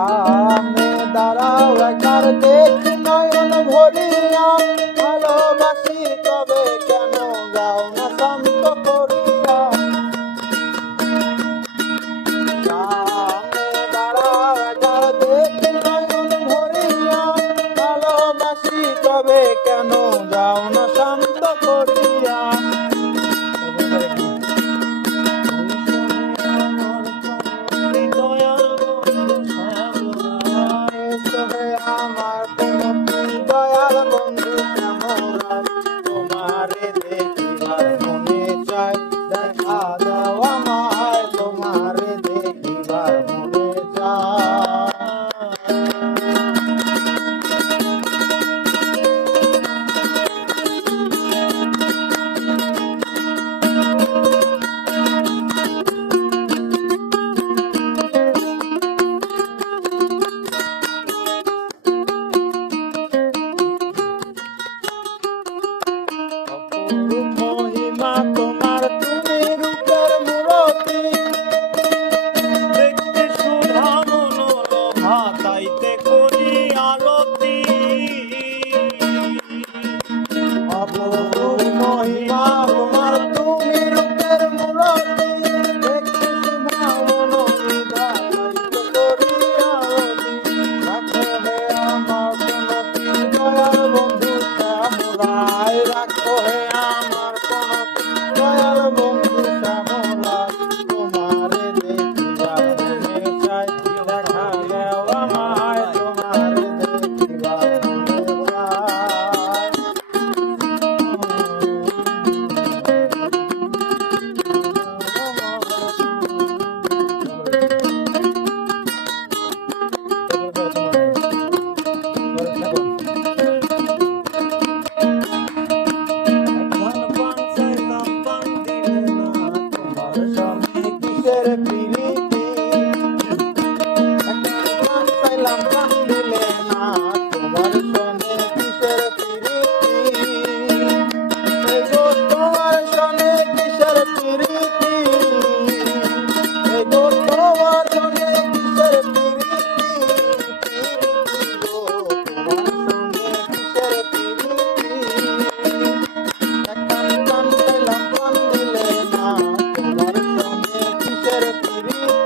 সামনে দাঁড়াও একবার দেখি নয়ন ভরিয়া, ভালোবাসি তবে কেন যাও না শান্ত করিয়া। সামনে দাঁড়াও একবার দেখি নয়ন ভরিয়া, ভালোবাসি তবে কেন যাও না শান্ত করিয়া। আমার দয়াল বন্ধু শ্যামরাজ, তোমারে দেখিবার মনে চায়, দেখা দাও আমায় তোমারে দেখিবার মনে চায়। মহিমা তোমার, তুমি রূপের মূরতি, দেখতে শোভা মনোরমা, তাইতে করি আরতি। অপরূপ মহিমা তোমার, তুমি রূপের মূরতি, দেখতে শোভা মনোরমা, তাইতে করি আরতি। রাখো হে আমার কোনটি দয়াল বন্ধু শ্যামরায়, রাখো হে আমার কোনটি দয়াল বন্ধু শ্যামরায়, তোমারে দেখিবার মনে চায়, দেখা দাও আমায় তোমারে দেখিবার মনে চায়। কিসের প্রীতি, চাইলাম প্রাণ দিলে না, তোমার সনে কিসের প্রীতি, এই গো তোমার সনে কিসের প্রীতি, এই গো তোমার সনে কিসের প্রীতি, গো তোমার সনে কিসের প্রীতি। চাইলাম প্রাণ দিলে না, তোমার সনে কিসের প্রীতি।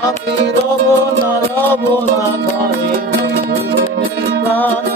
আমি রব না ঘরে বন্ধু বিনে প্রাণ